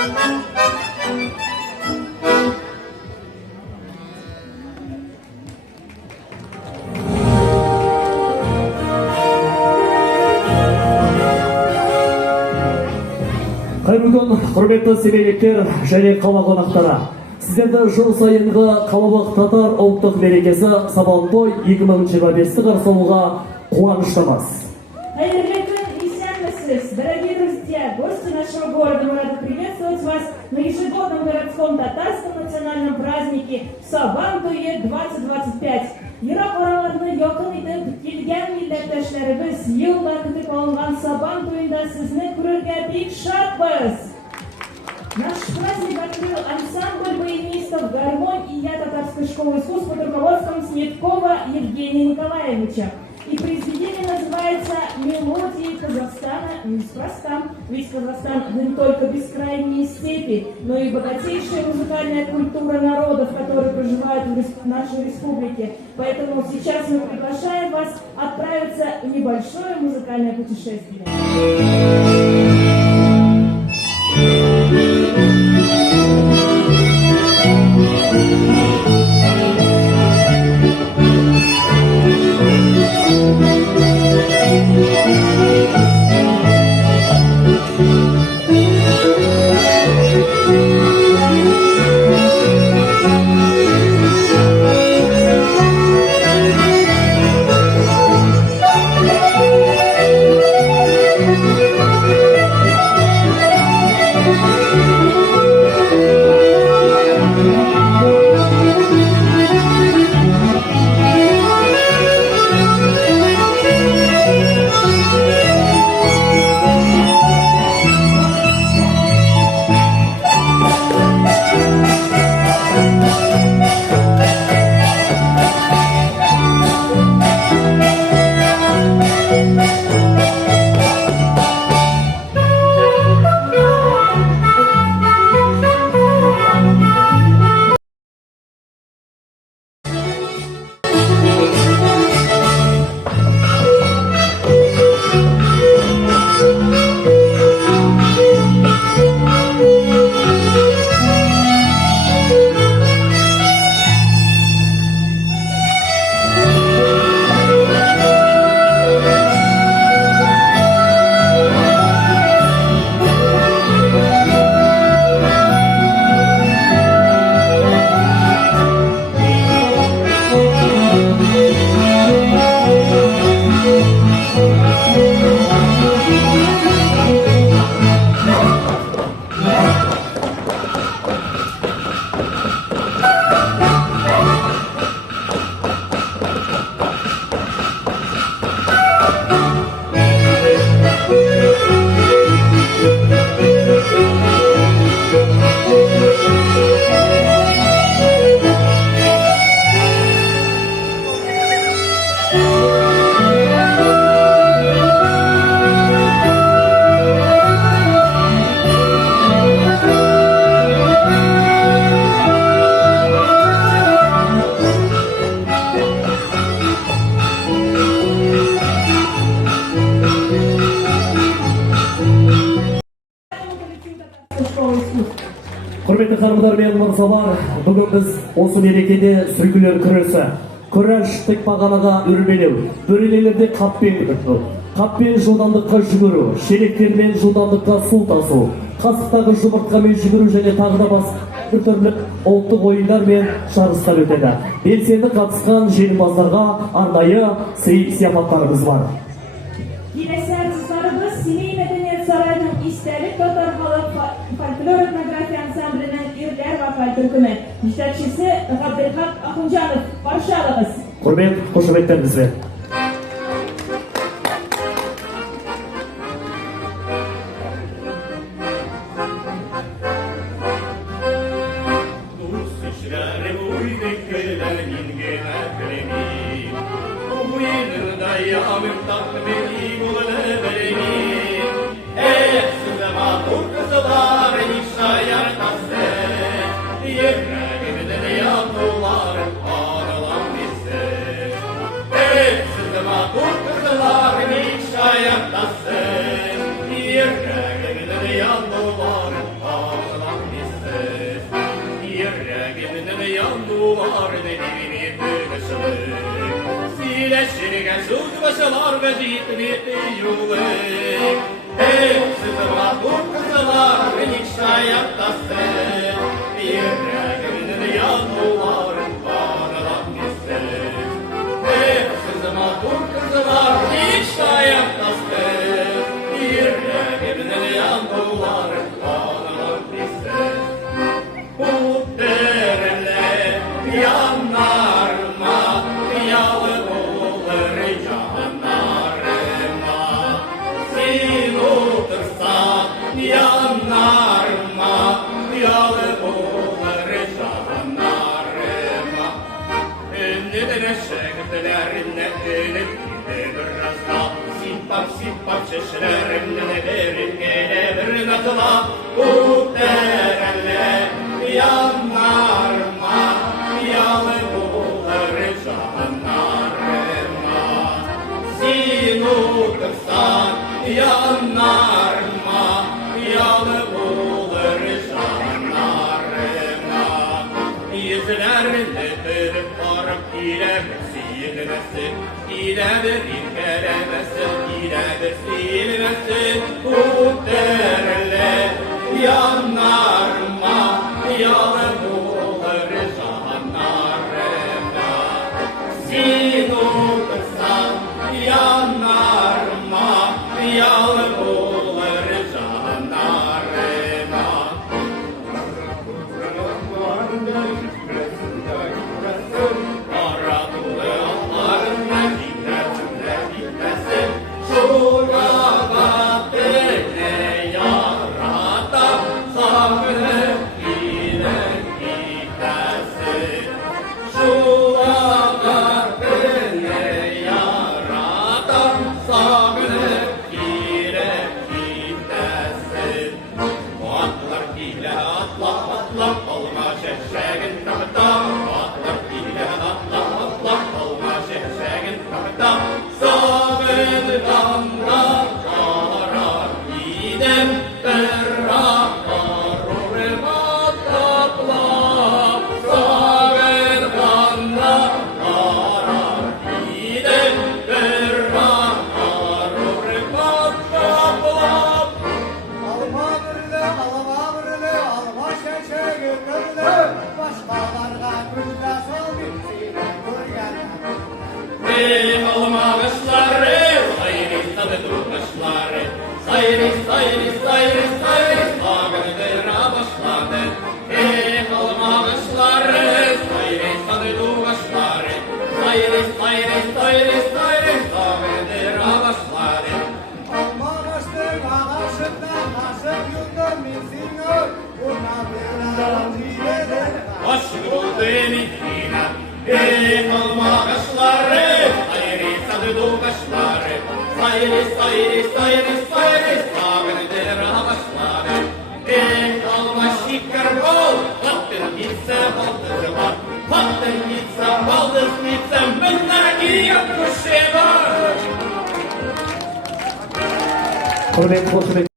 Қайырлы күн, құрметті семейліктер және қала қонақтары. Сіздерді жыл сайынғы қалалық татар ұлттық мерекесі Сабантой 2025 қарсы алуға қуаныштымыз. Қайырлы күн, исәнмісіз. Дорогие друзья, гости нашего города, мы рады приветствовать вас на ежегодном городском татарском национальном празднике Сабантуе 2025. Ерак араларны якын итеп килгән милләттәшләребез елда көтеп алынган Сабан туенда сезне күрергә бик шатбыз. Наш праздник открыл ансамбль баянистов «Гармонь» и я татарской школы искусств под руководством Снеткова Евгения Николаевича. И произведение называется «Мелодии Казахстана» неспроста. Ведь Казахстан не только бескрайние степи, но и богатейшая музыкальная культура народов, которые проживают в нашей республике. Поэтому сейчас мы приглашаем вас отправиться в небольшое музыкальное путешествие. Құрметті қарымдар мен мырзалар, бүгін біз осы мерекеде сүлгілер күресі, күрәш тікпағанаға үрмелеу, бөрелелерде қаппен жылдамдыққа жүгіру, шелектермен жылдамдыққа су тасу, қасықтағы жұмыртқамен жүгіру және тағы да басқа түрлі ұлттық ойындар мен жарыстар өтеді. Белсенді қатысқан жеңімпаздарға арнайы сый-сияпаттарымыз бар. Келесі әртістарымыз Семей мәдениет сарайының истәлек татар халық фольклор этнография ансамблінің ерлер вокаль түркімі жетекшісі Ғабдылхақ Ахунжанов, баршалығыз. Құрмет, қошеметтеріңізбен. Hey! kızlar ve zitli yulik. Hepsi kızlar ve nikşayattası. Yüreğimden yanmaların bağlanan gitsin. Hepsi kızlar ve nikşayattası. Yüreğimden yanmaların bağlanan gitsin. Bu derele yanarma, yalı olur yanarma. Sen otursan yanarma, yalı olur yanarma. Neden eşekler, neden biraz da sipap çeşlerim, ne verir gelir nazıma. Bu derele yanarma, yalı olur yanarma. Sen otursan yanarma, yalı olur yanarma. Yüzlerini kırıp varıp silmesin, iledir gelemezsin, iledir silmesin. Bu derle yanarma, yalı olur yanarma. Sen otursan yanarma, yalı olur yanarma. Құрметті қосылбек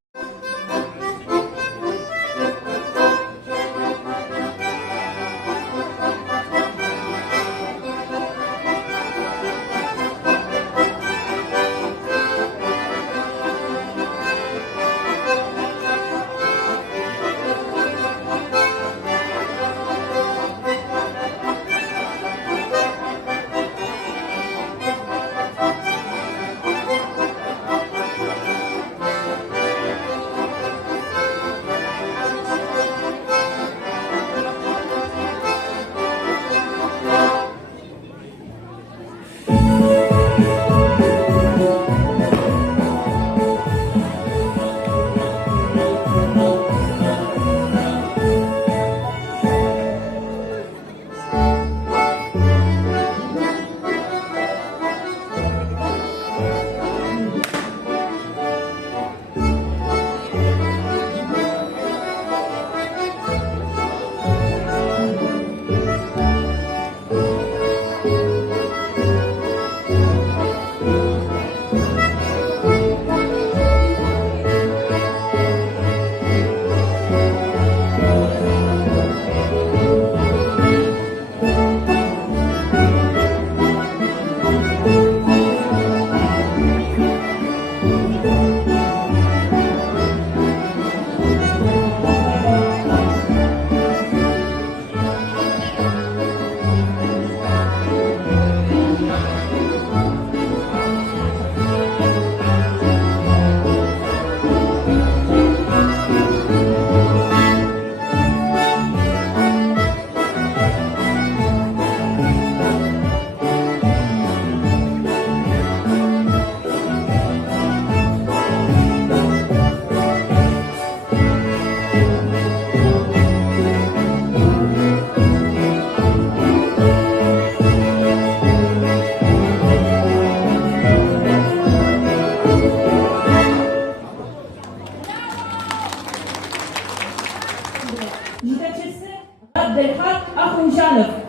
жетекшisi Абделхат Ахунжанов.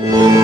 Yeah.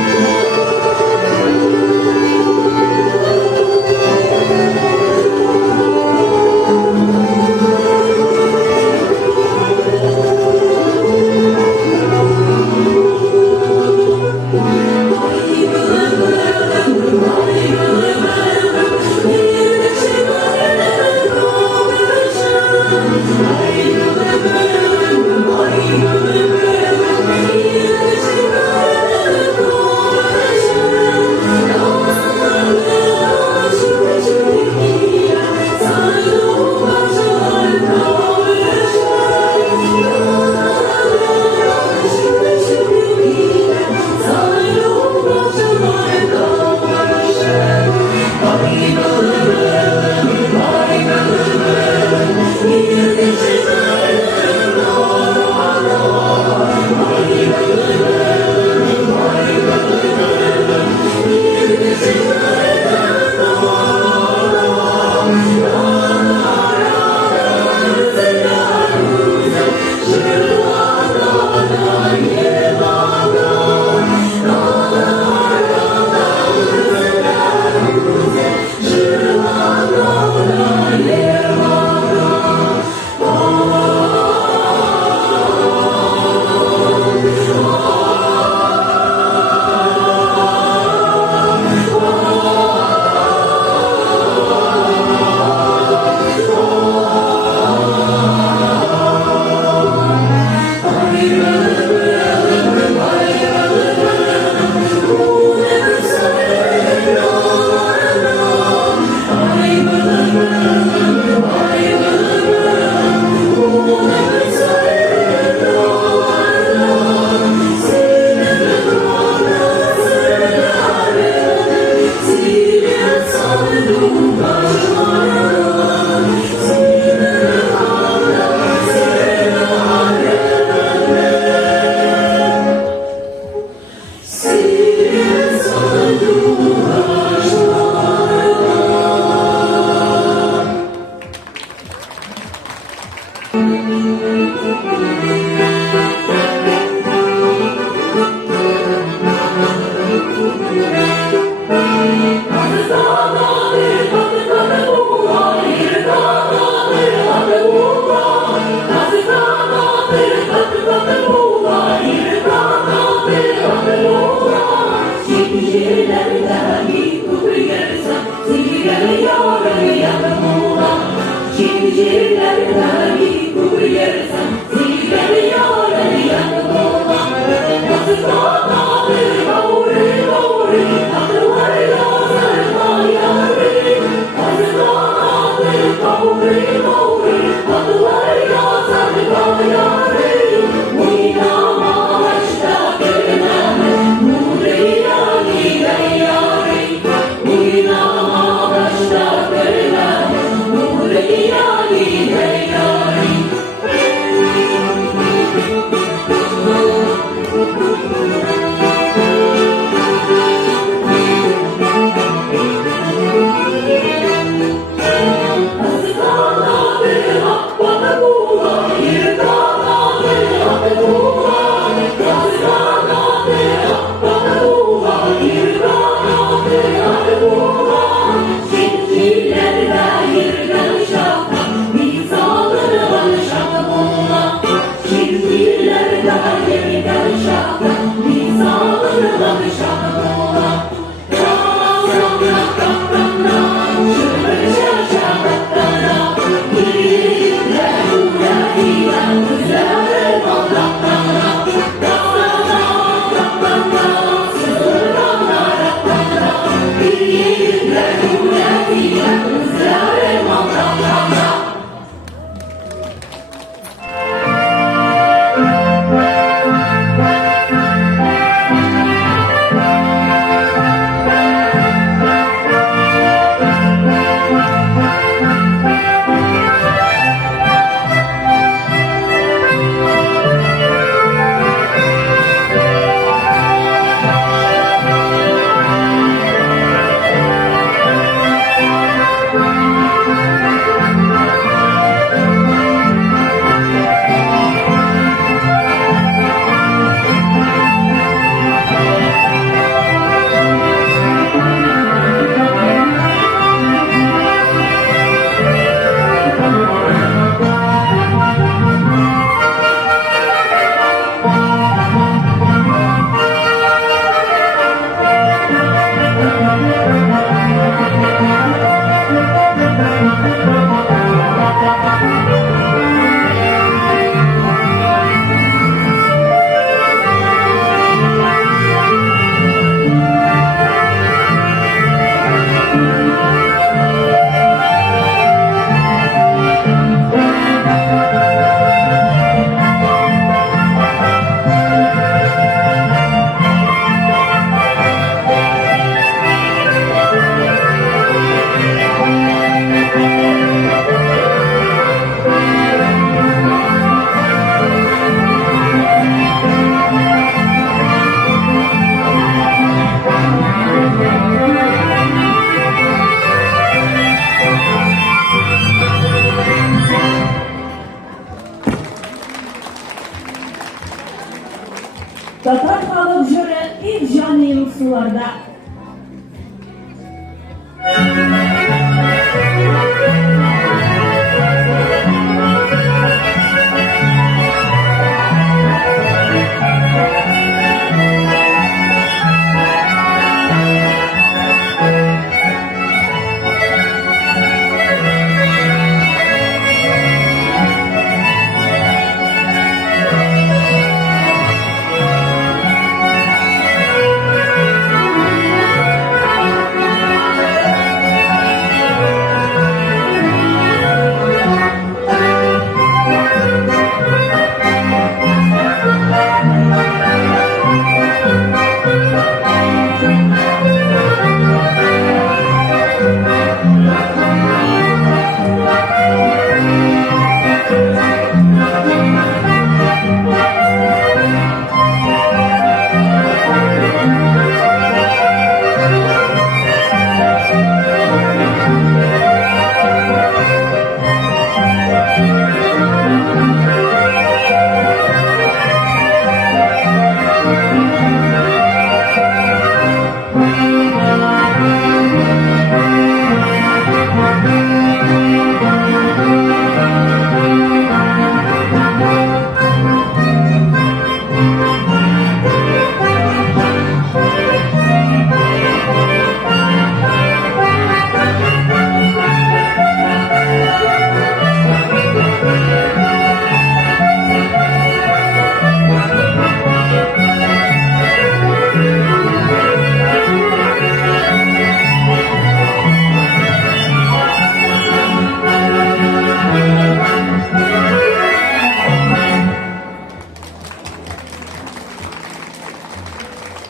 Татар халык җыры ил җаным суларда.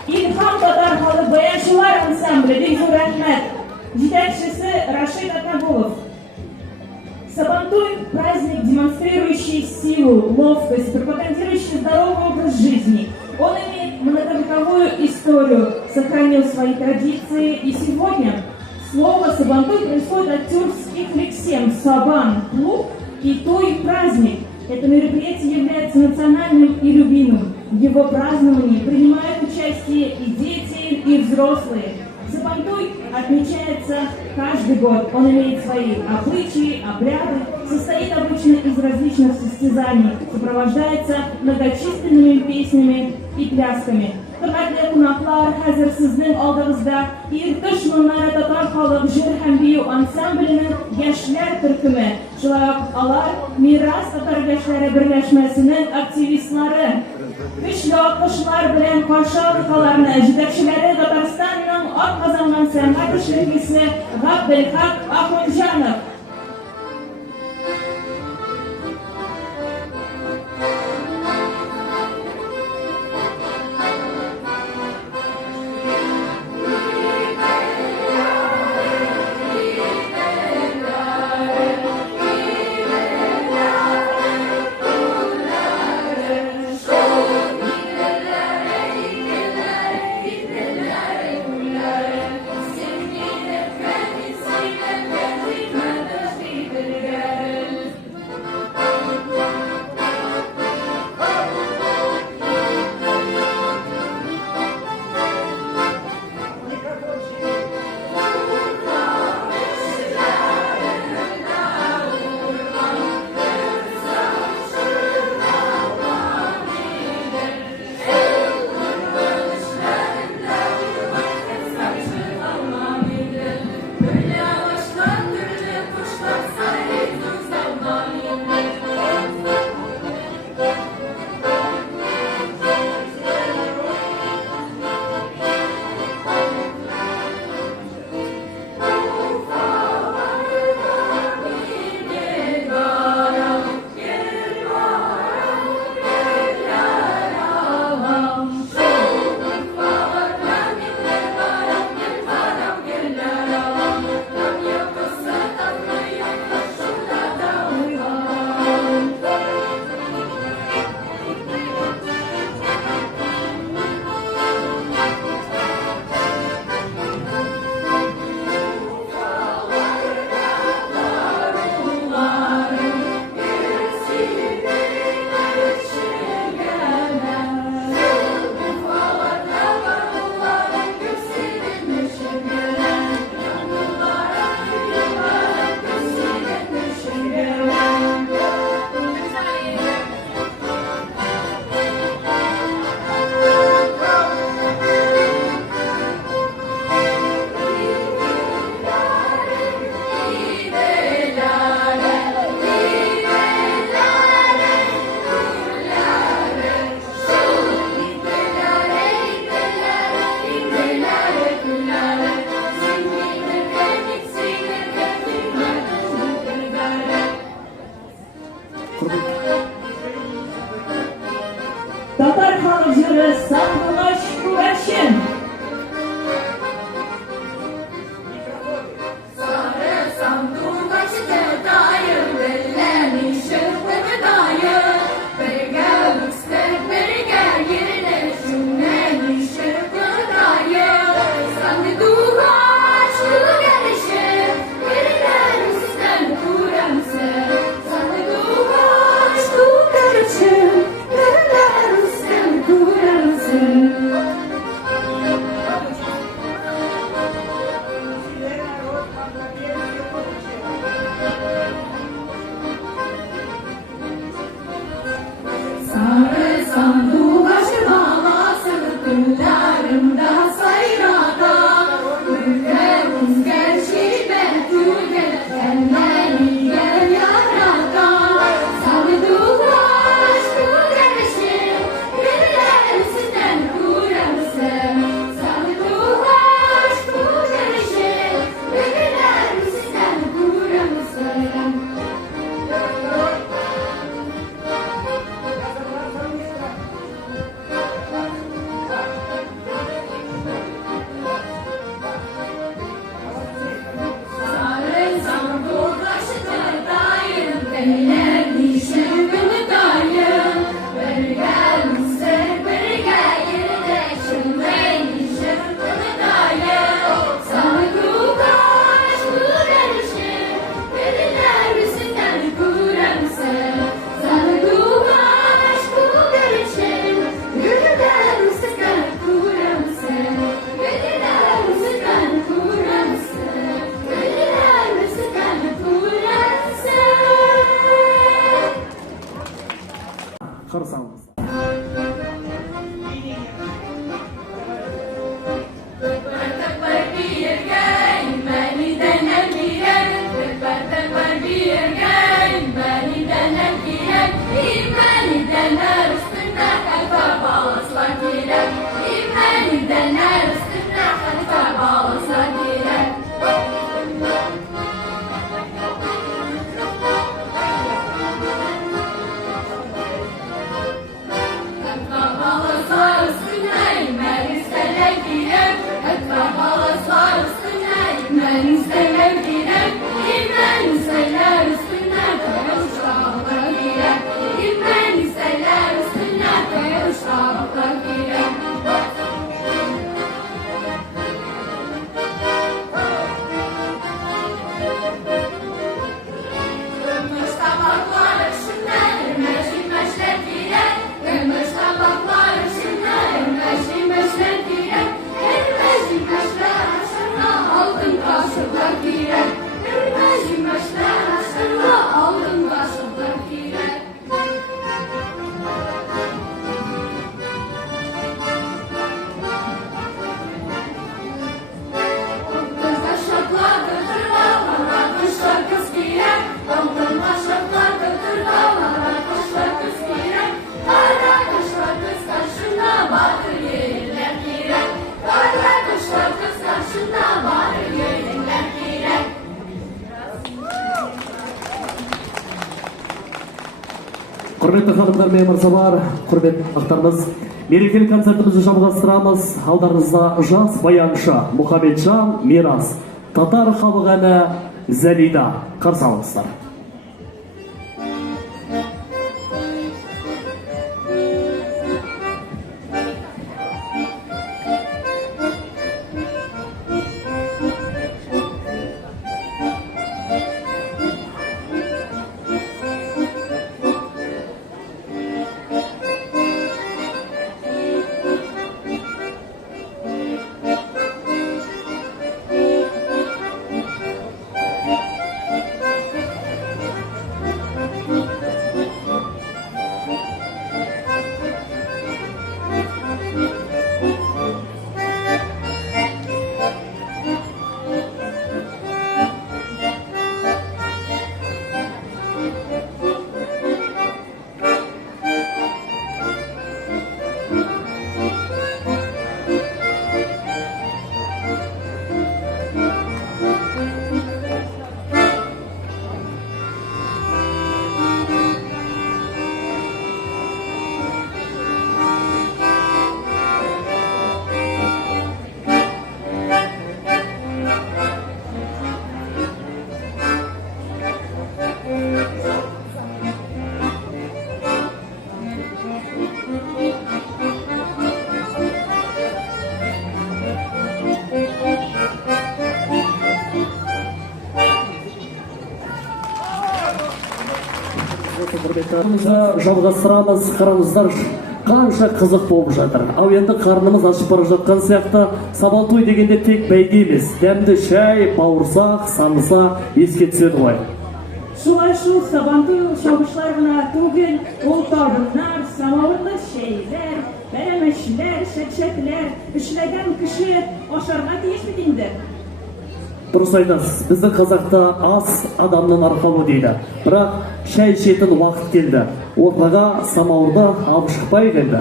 İlham Tatar Halı Bayançılar Ansambli Dilhur Ahmet, жетекчиси Рашид Атнабулов. Сабантуй – праздник, демонстрирующий силу, ловкость, пропагандирующий здоровый образ жизни. Он имеет многовековую историю, сохранил свои традиции, и сегодня слово «сабантуй» происходит от тюркских лексем «сабан» – плуг и «туй» – праздник. Это мероприятие является национальным и любимым. В его праздновании принимают участие и дети, и взрослые. Сабантуй отмечается каждый год. Он имеет свои обычаи, обряды, состоит обычно из различных состязаний, сопровождается многочисленными песнями и плясками. Hörmətli qonaqlar, hazır sizning oldingizda Irtish Nunara Tatar xalq jir ham biyu ansamblining yoshlar turkumi, shunday ular Miras Tatar yoshlari birlashmasining aktivistlari. Qishloq qushlar bilan qarshi olganlarni yetakchilari Tataristonning ot qozongan san'at ishchisi G'abbilhaq Axunjanov. Татар халық жыры Сатылаш Күрәшен. Sarı sandık açtı dayım, bellemiş şıkkı dayım. Birge üstek birge yerine cümlemiş şıkkı dayım. Sandık açtı gelişim, biriler üstten kuramsın. Sandık açtı gelişim, biriler üstten kuramsın. Sarı sandık başı bağlasın, kıllarımda sayrada. Ülkemiz gerçi betüge, elleri gel yarada. Sandık aşkı gelişim, biriler sizden kuramsın. Sandık aşkı gelişim, biriler sizden kuramsın. Sarı sandık açtı dayım, beyler dişim günü dayım. Birge üstek birge yerine şimdi dişim günü dayım. Sandık açtı gelişim, biriler üstünden kuramsın. Sandık açtı gelişim, biriler üstünden kuramsın. Biriler üstünden kuramsın. Biriler üstünden kuramsın. Қарсаңыз. Bardak var bir yergen, beni denemeyen. Bardak var bir yergen, beni denemeyen. İmeni dener üstüne kalka bağlaslar girer. İmeni dener üstüne kalka bağlaslar girer. Babalaslar üstüne, ben isterim. Babalaslar üstüne, ben isterim. İmen isterler üstüne, kayışlarla girer. İmen isterler üstüne, kayışlarla girer. Gümüş tabaklar içinde, meşin meşler girer. Gümüş tabaklar içinde, meşin meşler girer. Her meşin meşler aşırı altın kaşıklar girer. Her meşin meşler aşırı altın kaşıklar girer. Altın kaşıklar gıdırlar, kışlar kız girer. Altın kaşıklar gıdırlar, kışlar kız girer. Kara kışlar kız karşına batır yerler girer. Kara kışlar kız karşına batır yerler girer. Құрметті ханымдар мен мырзалар, құрметті қонақтарымыз, мерекелік концертімізді жалғастырамыз. Алдарыңызда жас баяншы Мұхамеджан Мирас, татар халық әні Зәлида. Қарсы алыңыздар. жалғастырамыз, қараңыздар қанша қызық болып жатыр. Ал енді қарнымыз ашып бара жатқан сияқты, сабалтой дегенде тек бәйге емес, дәмді шай, бауырсақ, самса еске түседі ғой. Шулай шул сабантуй чабышлар гына түгел, ул табыннар, самавырлы шәйләр, бәрәмәчләр, шәкшәкләр, эшләгән кеше ашарга тиеш бит инде. Дұрыс айтасыз, біздің қазақта ас адамның арқауы дейді. Бірақ шай ішетін уақыт келді. Ортаға самауырда алып шықпайық енді.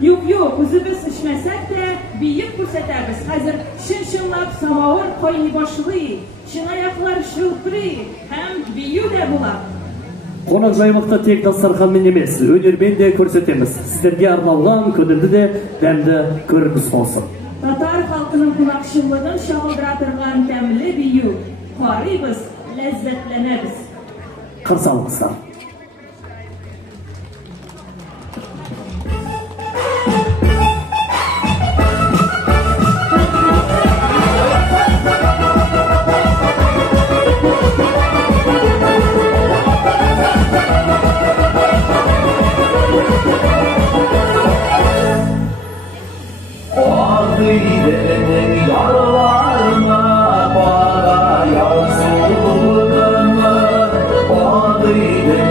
Юк, үзебез эчмәсәк тә биек күрсәтәбез. Хәзер чын-чынлап самавыр кайный башлый, чынаяклар шылтырый һәм бию дә була. Қонақ жайлықта тек дастарханмен емес, өнермен де көрсетеміз. Сіздерге арналған көңілді де дәмді көрініс болсын. Татар халкының кунакчыллыгын чагылдыра торган тәмле бию. Карыйбыз, ләззәтләнәбез. Қарсы алыңыздар. Gidenin yarlarına bağda yavsulduğunu, bağda gidenin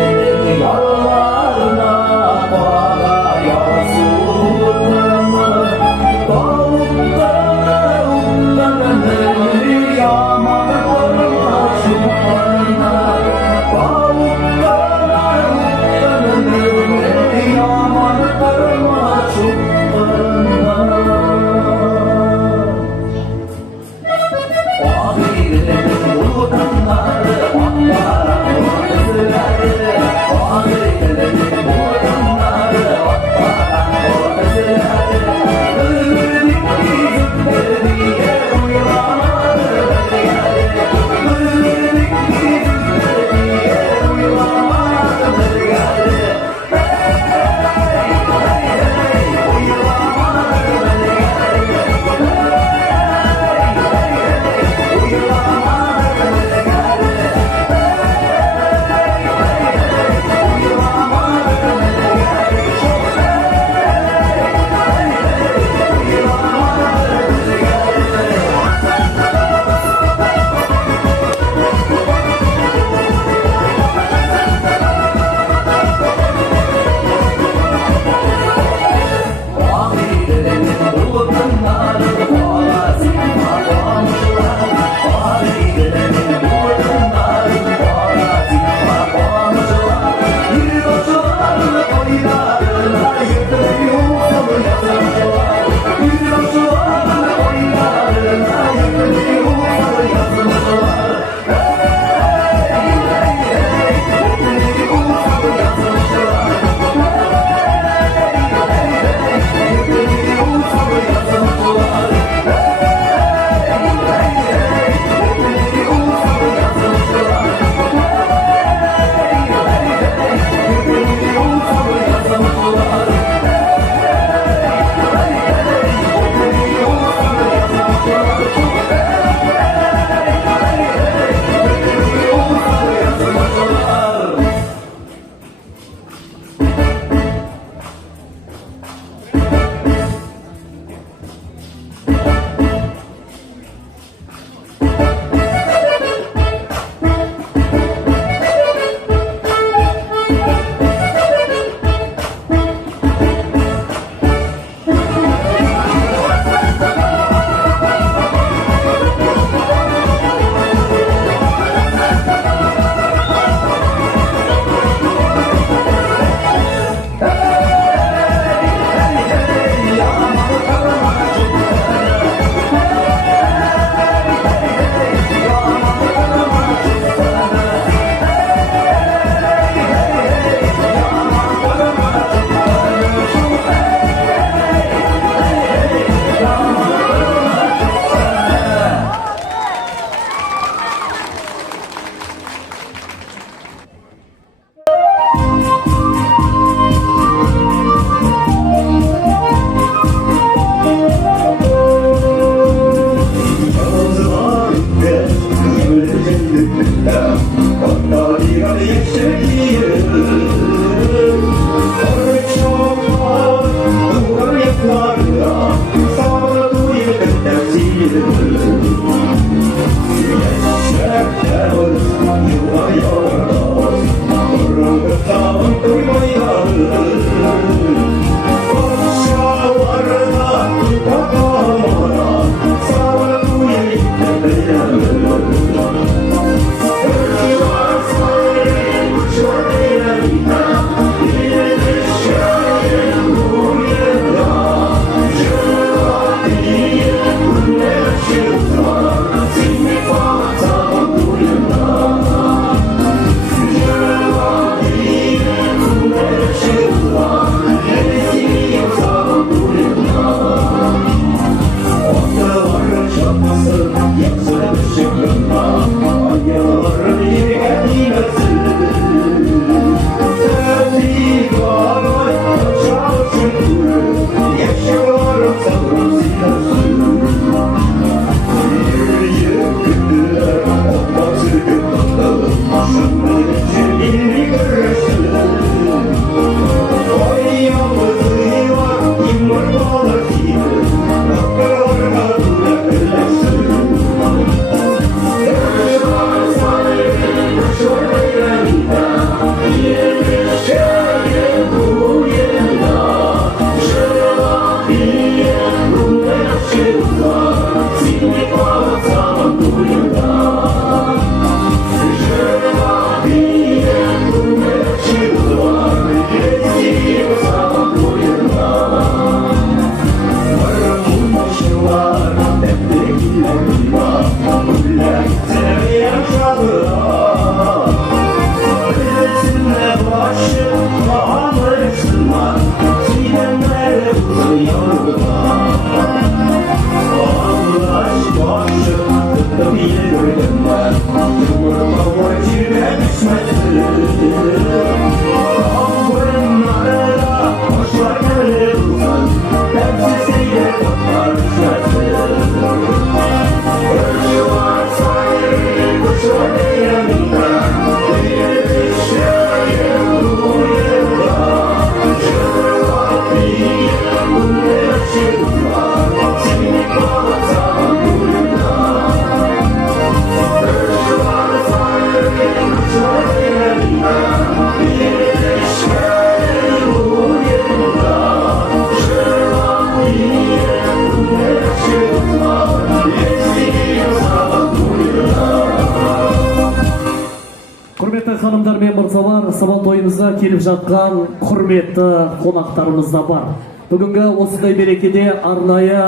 Құрметті ханымдар мен мырзалар, сабан тойымызға келіп жатқан құрметті қонақтарымыз да бар. Бүгінгі осындай мерекеде арнайы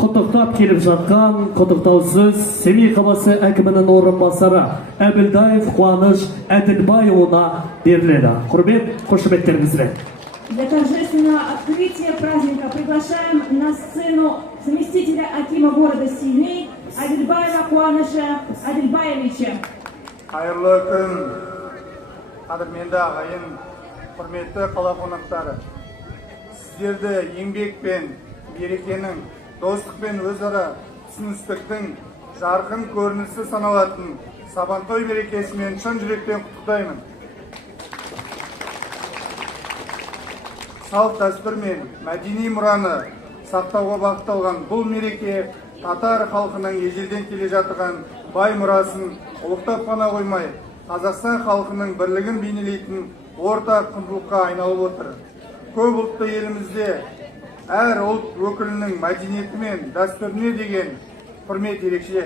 құттықтап келіп жатқан құттықтау сөз Семей қаласы әкімінің орынбасары Әбілдаев Қуаныш Әділбайұлына беріледі. Құрмет, қошеметтеріңізбен. Для торжественного открытия праздника приглашаем на сцену заместителя акима города Семей Адильбаева Куаныша Адильбаевича. Қайырлы күн, қадірменді ағайын, құрметті қала қонақтары. Сіздерді еңбек пен берекенің, достық пен өзара түсіністіктің жарқын көрінісі саналатын Сабантой мерекесімен шын жүректен құттықтаймын. Салт дәстүр мен мәдени мұраны сақтауға бағытталған бұл мереке татар халқының ежелден келе жатқан бай мұрасын ұлықтап қана қоймай, Қазақстан халқының бірлігін бейнелейтін ортақ құндылыққа айналып отыр. Көп ұлтты елімізде әр ұлт өкілінің мәдениеті мен дәстүріне деген құрмет ерекше.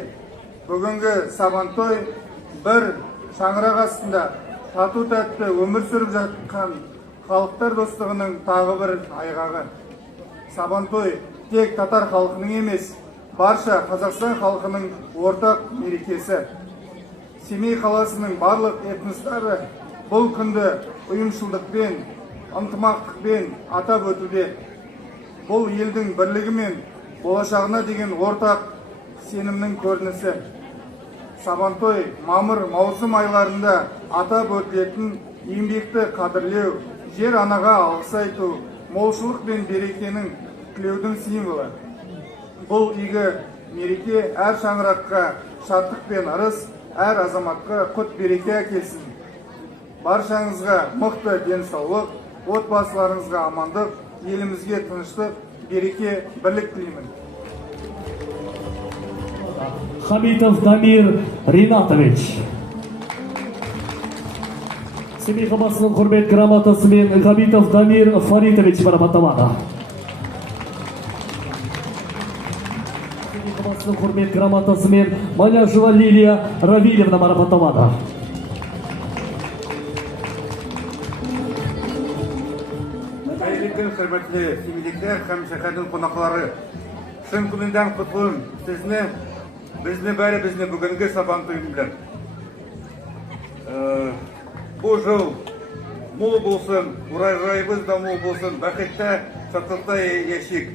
Бүгінгі Сабантой бір шаңырақ астында тату тәтті өмір сүріп жатқан халықтар достығының тағы бір айғағы. Сабантой тек татар халқының емес, барша Қазақстан халқының ортақ мерекесі. Семей қаласының барлық этностары бұл күнді ұйымшылдықпен, ынтымақтықпен атап өтуде. Бұл елдің бірлігі мен болашағына деген ортақ сенімнің көрінісі. Сабантой мамыр, маусым айларында атап өтілетін еңбекті қадірлеу, жер анаға алғыс айту, молшылық пен берекенің тілеудің символы. Бұл игі мереке әр шаңыраққа шаттық пен ырыс, әр азаматқа құт береке әкелсін. Баршаңызға мықты денсаулық, отбасыларыңызға амандық, елімізге тыныштық, береке, бірлік тілеймін. Хамитов Дамир Ринатович. Семей қаласының құрмет грамотасымен Хамитов Дамир Фаритович марапатталады. Семей қаласының құрмет грамотасымен Маляжева Лилия Равильевна марапатталады. Қайырлы күн, құрметті семейліктер һәм шәһәрдің қонақтары. Шын күнінен құттықтаймын сізні, бізді бәрі бізді бүгінгі Сабантойым білен. Бұл жыл мол болсын, урожайымыз да мол болсын, бақытта, шаттықта яшик.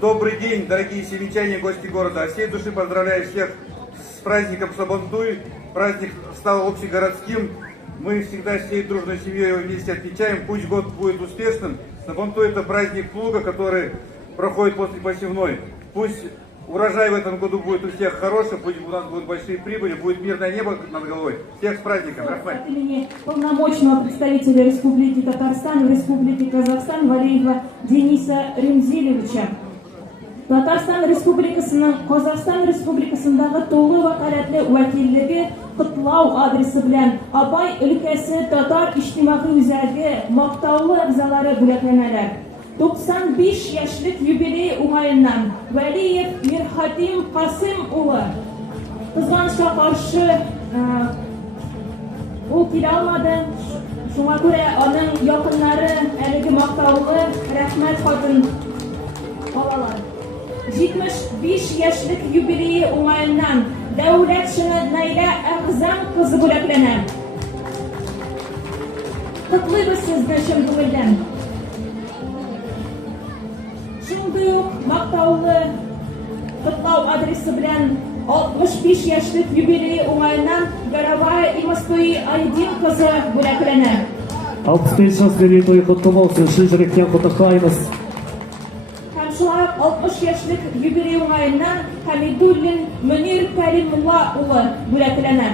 Добрый день, дорогие семейчане, гости города. От всей души поздравляю всех с праздником Сабантуй. Праздник стал общегородским. Мы всегда всей дружной семьей вместе отмечаем. Пусть год будет успешным. Сабантуй — это праздник плуга, который проходит после посевной. Пусть урожай в этом году будет у всех хороший, пусть у нас будут большие прибыли, будет мирное небо над головой. Всех с праздником. От имени полномочного представителя Республики Татарстан в Республике Казахстан Валеева Дениса Ремзилевича. Татарстан Республикасының Қазақстан Республикасындағы толы вакалатлы уәкиллеге құтлау адресі белән Абай өлкәсе татар иҗтимагый үзәге мактаулы әгъзалары бүләкләнәләр. 95 яшьлек юбилей уңаеннан Вәлиев Мирхатим Касым улы кызганычка каршы ул килә алмады. Шуңа күрә аның якыннары әлеге мактаулы рәхмәт хатын алалар. 75 яшьлек юбилее уңаеннан Дәүләтшина Найла Әгъзам кызы бүләкләнә. Котлыйбыз сезне чын күңелдән. Шундый ук мактаулы котлау адресы белән 65 yaşlık юбилейі уңайынан Горовая Имастoi Айдин қызы бүләкләнә. 65 жас мерейтойы құтты болсын, шын жүректен құттықтаймыз. Һәм шулай 60 яшьлек юбилей уңайынан Хамидуллин Мөнир Кәримулла улы бүләкләнә.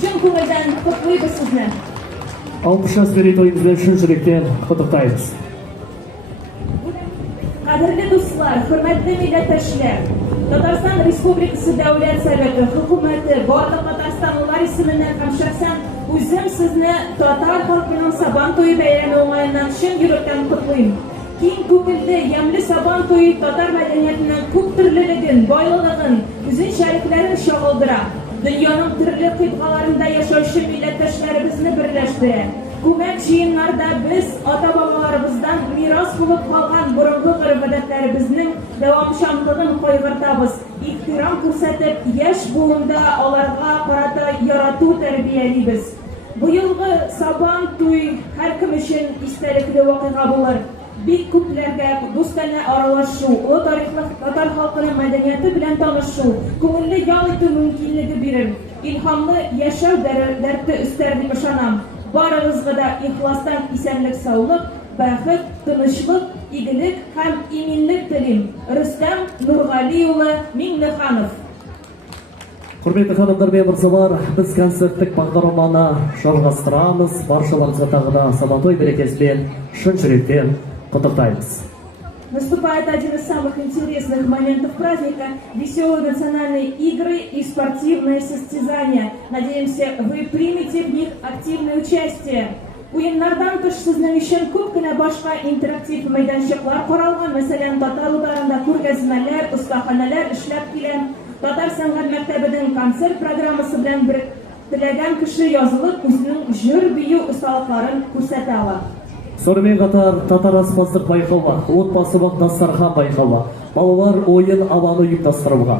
Чын күңелдән котлыйбыз сезне. 60 жас мерейтойымызбен шын жүректен құттықтаймыз. Кадерле дуслар, хөрмәтле милләттәшләр, Татарстан Республикасы Дәүләт Советы Хөкүмәте барлык татарстанлылар исеменнән һәм шәхсән үзем сезне татар халкының Сабан туе бәйрәме уңаеннан чын йөрәктән котлыйм. Киң күңелле, ямьле Сабан туе татар мәдәниятенең күп төрлелеген, байлыгын, үзенчәлекләрен чагылдыра. Дөньяның төрле кыйтгаларында яшәүче милләттәшләребезне берләштерә. Күмәк җыеннарда біз ата-бабаларыбыздан мирас булып калган борынгы гыйбадәтләребезнең дәвамчанлыгын кайгыртабыз. Ихтирам күрсәтеп, яшь буында аларга карата ярату тәрбиялибез. Быелгы Сабан туй һәркем өчен истәлекле вакыйга булыр. Бик күпләргә дустана аралашу, олы тарихлы татар халкының мәдәнияте белән танышу, күңелле ял итү мөмкинлеге бирер. Илһамлы яшәү дәрте өстәр дип ышанам. Барыгызга да ихластан исәнлек, саулык, бәхет, тынычлык, игелек һәм иминлек телим. Рөстәм Нургали улы Миңнеханов. Құрметті ханымдар мен мырзалар, біз концерттік бағдарламаны жалғастырамыз. Баршаларыңызға тағы да Сабан той мерекесімен шын жүректен құттықтаймыз. Наступает один из самых интересных моментов праздника – веселые национальные игры и спортивные состязания. Надеемся, вы примете в них активное участие. Уеннардан тыш сезнең өчен күп кенә башка интерактив мәйданчыклар каралган. Мәсәлән, татар ударында күргәзмәләр, остаханәләр эшләп килә. Татар сәнгать мәктәбенең концерт программасы белән бер теләгән кеше язылып, үзенең җыр бию осталыкларын күрсәтә ала. Сонымен қатар татар аспаздық байқауға, отбасылық дастархан байқауға, балалар ойын алаңы ұйымдастыруға.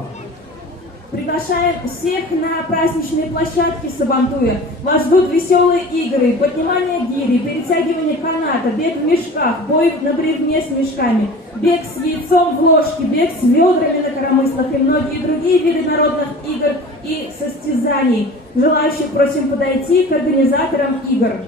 Приглашаем всех на праздничные площадки Сабантуя. Вас ждут веселые игры, поднимание гири, перетягивание каната, бег в мешках, бой на бревне с мешками, бег с яйцом в ложке, бег с ведрами на коромыслах и многие другие виды народных игр и состязаний. Желающих просим подойти к организаторам игр.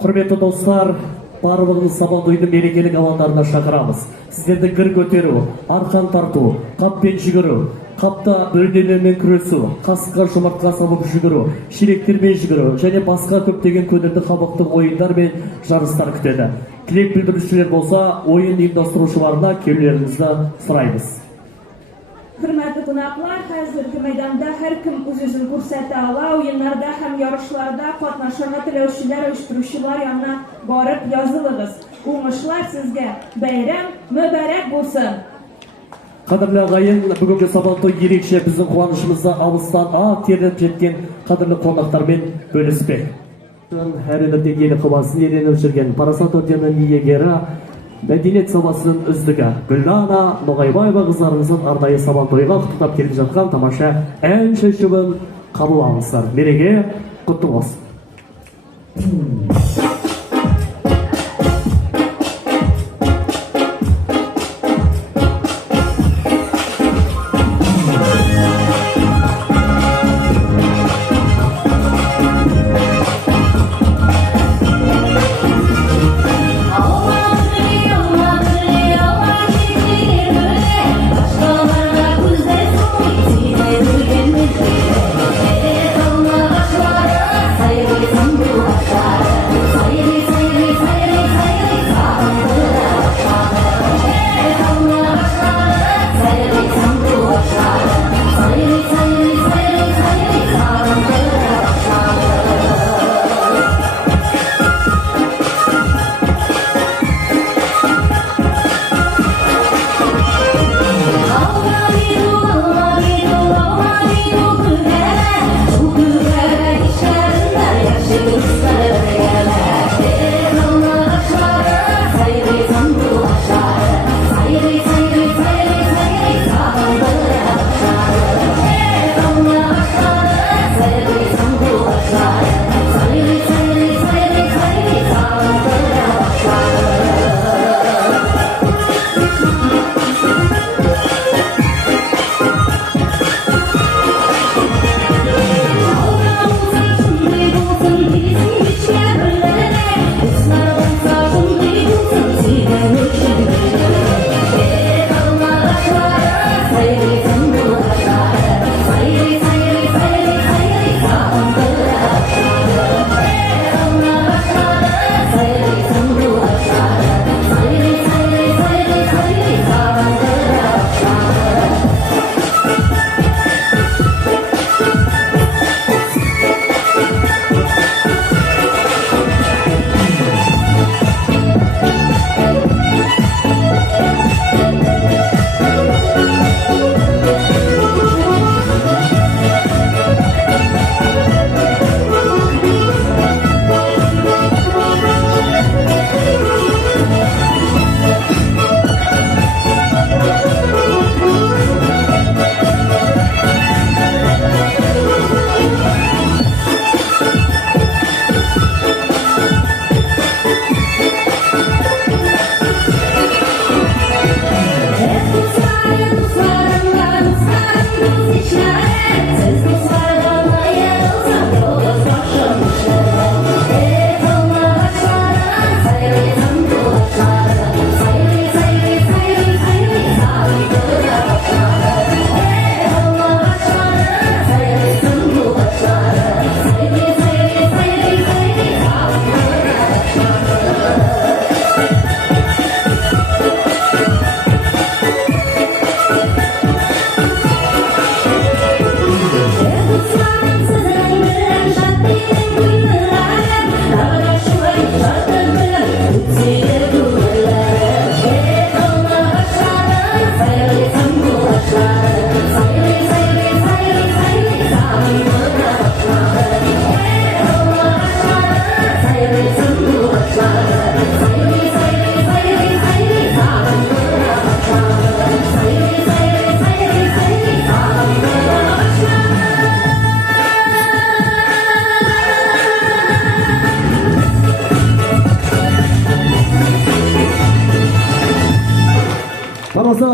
Құрметті достар, барлығыңыз Сабан тойдың мерекелік алаңдарына шақырамыз. Сіздерді гір көтеру, арқан тарту, қаппен жүгіру, қапта бөлделермен күресу, қасқа жұмыртқа салып жүгіру, шелектермен жүгіру және басқа көптеген көңілді қабақты ойындар мен жарыстар күтеді. Тілек білдірушілер болса, ойын ұйымдастырушыларына келулеріңізді сұраймыз. Хөрмәтле кунаклар, хәзерге мәйданда һәркем үз-үзен күрсәтә ала, уеннарда һәм ярышларда катнашырга теләүчеләр, оештыручылар янына барып язылыгыз. Уңышлар сезгә, бәйрәм мөбарәк булсын. Қадірлі ағайын, бүгінгі Сабан той ерекше біздің қуанышымызды алыстан теріп жеткен қадірлі қонақтармен бөліспек. Әр өңірде елі қыласын еленіп жүрген Парасат орденінің иегері, мәдениет саласының үздігі Гүлнара Ноғайбаева қыздарымыздың арнайы Сабан тойға құттықтап келіп жатқан тамаша ән шешуін қабыл алыңыздар. Мереке құтты болсын. Sayın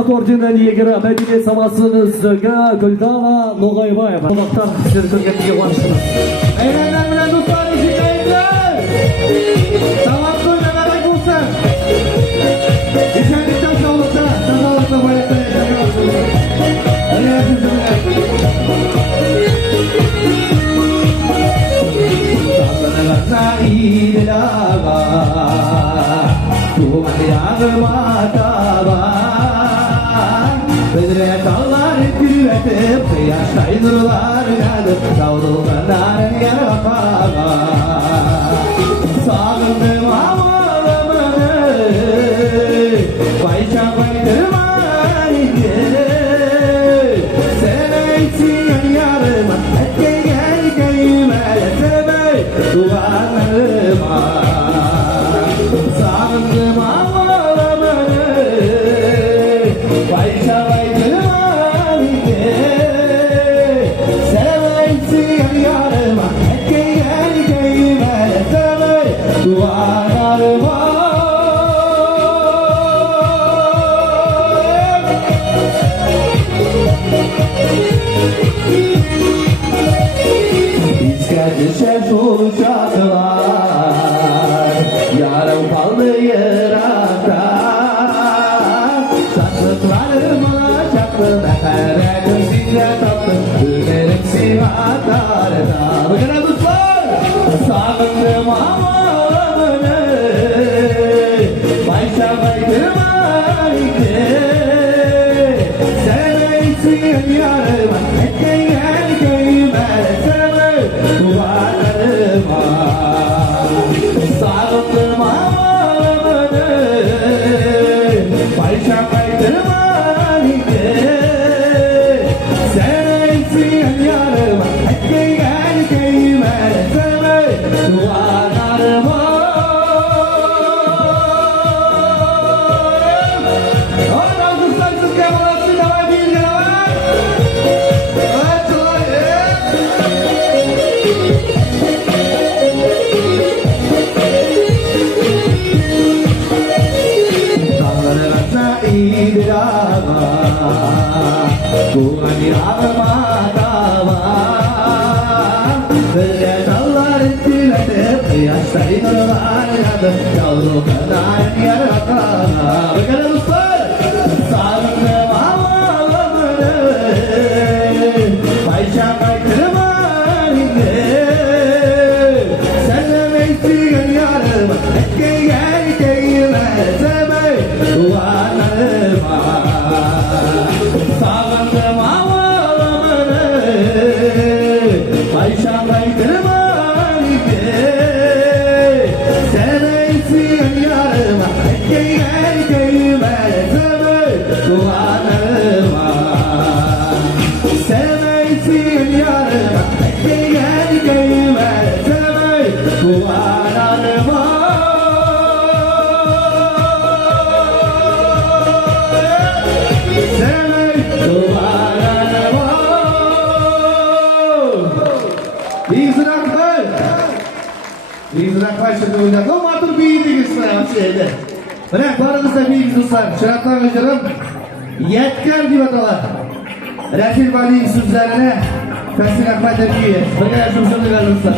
Ақ орденінің иегері мәдениет саласынызға Гүлдана Ноғайбаева. Қонақтар сіздерді көргенге қуаныштымыз. Eğlenler bilen dostlar eşitleyinciler. Sağlıklı ve merak olsun. Güzellikten sağlıkta, sağlıkla bayrakta yaşıyorsunuz. Öyle yapıyorsunuz. Sağlıkla iyilaga, tuğan yağmata Bedre dağlar gülletip, kıyaştay nurlar yanıp, savrulganların yarakağa. Sağındım havalamını, bayca baydırmaydı. Sen etsin yarıma, etke gel köyüme, eteme duvarlarıma. Sağındım havalamını, bayca baydırmaydı. Sen etsin yarıma, etke gel köyüme, eteme duvarlarıma. İskender şu şarkılar yarım kaldı yırakta Saklıklarım olacaktı Meferetim size tatlı Ümerim sivatarda Bugün dostlar Sağındım amanını Başa baydırmaydı Sen etsin yarıma Etken gel köyüme duvarlarıma Sağındım amanını Başa baydırmaydı Sen etsin yarıma Etken gel köyüme duvarlarıma Oradan kutlarsız kemalasın hava değil canavar Evet Dağlarına idrama Kuan yarmata var Böyle dallar ettiletip Yaştay nurlar yanıp Yavru kadar yarakana Bakın dostlar Sağındım havalamını Bayşa baydırmaydı Sen demeksin yarıma Etke gel keyime duvarlarıma Sağındım havalamını Bayşa baydırmaydı Sen etsin yarıma Etke gel köyüme duvarlarıma Sen etsin yarıma Etke gel köyüme duvarlarıma Bizden şimdi oynadı ama artık büyüdük İslam şeyde. Bırak barınızda büyük dostlar. Şıratlar hocam. Yetkar gibi atalar. Refil Bali'nin sözlerine Festin Akbay'da büyüyor. Bırak yaşımsını verirse.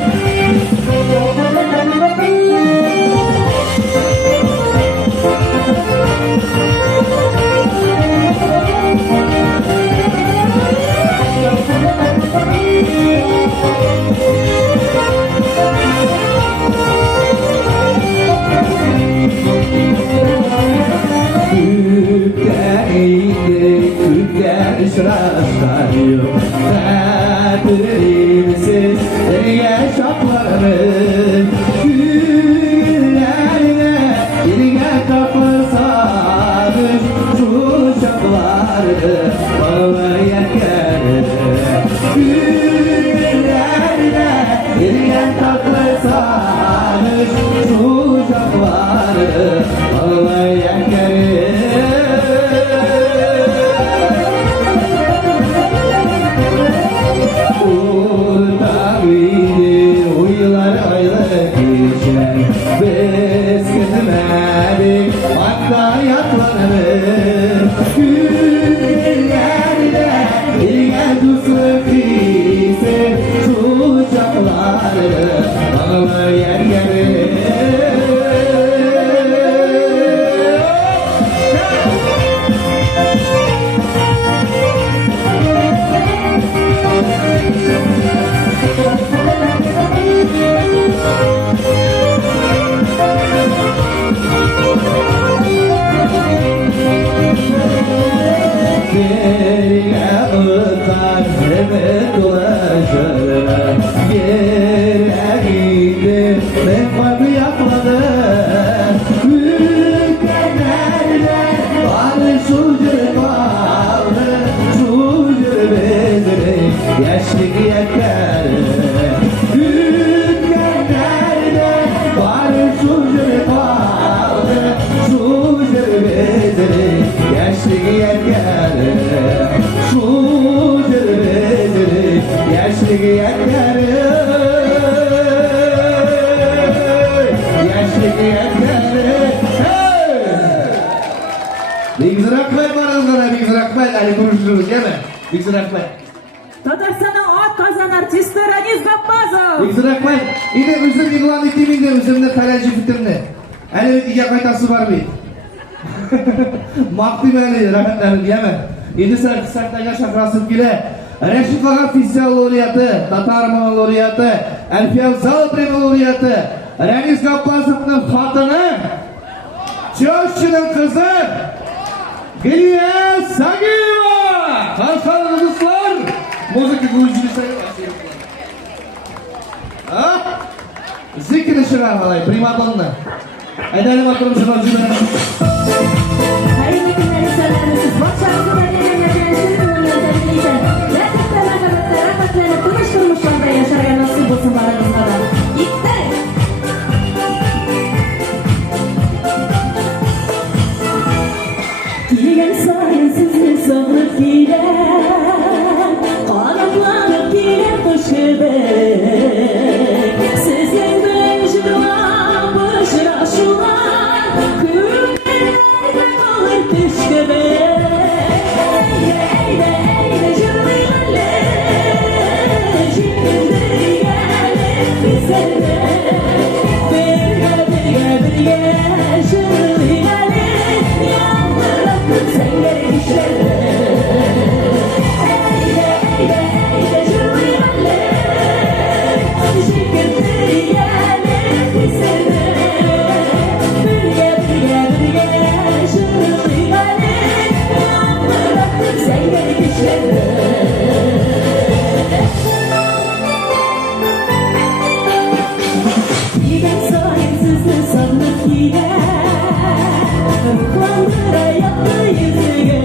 Şıraşlar yok Kadirimsiz yaşaklarım Günlerine ilge kapırsamış Şu şakları bana yeker Günlerine ilge kapırsamış Şu şakları bana yeker Uylar aylar Dağılır yer yeri Yaşlık yeter Ülkelerde var sucur kaldı Sucur bezeri Yaşlık yeter Sucur bezeri Yaşlık yeter Yaşlık yeter Bigzir Ahmet var azgana Bigzir Ahmet Ali konuşuruz değil mi? Bigzir Ahmet Татарстанның атказан артисты Ранис Гаппазов. Бигзир Ахмет, иде үзем игълан итим инде үземне фәләнче фитемне. Әле өйгә кайтасы бар бит. Мактым әле рәхмәтләр дияме. Инде сәртәгә шакрасып килә. Рәшит Ага фестиваль лауреаты, Татар мал лауреаты, Әлфия Зал премия лауреаты, Ранис Гаппазовның хатыны, Чёшчының кызы, Гөлия Сагиева. Халыкара дуслар, музыка училищеге башлыйлар. Зикри шығар қалай, примадонна. Айдары батырым шығар жүрмені. Hayırlı günler insanlarınız. Bak şarkı verdiğine gençlerin önüne tebrik Gerçekten akabatlara katlanıp konuşturmuşlarda yaşaraya nasip olsun baranızda da. Gitti. Giyen sayensizli sabır giren Kanatlanıp giren kuş gibi Sizin bilen jırlan başına şulan Kürklerde kalır düş gibi Eyle eyle jırlayalım Şimdi gelip bize de Birge jırlayalım Yalnız sen geri düşelim Eyle eyle jırlayalım Şimdi gelip bize de Birge jırlayalım Yalnız sen geri düşelim Giden sayensizli sandık gider Ruhlandıra yaptı yüzüge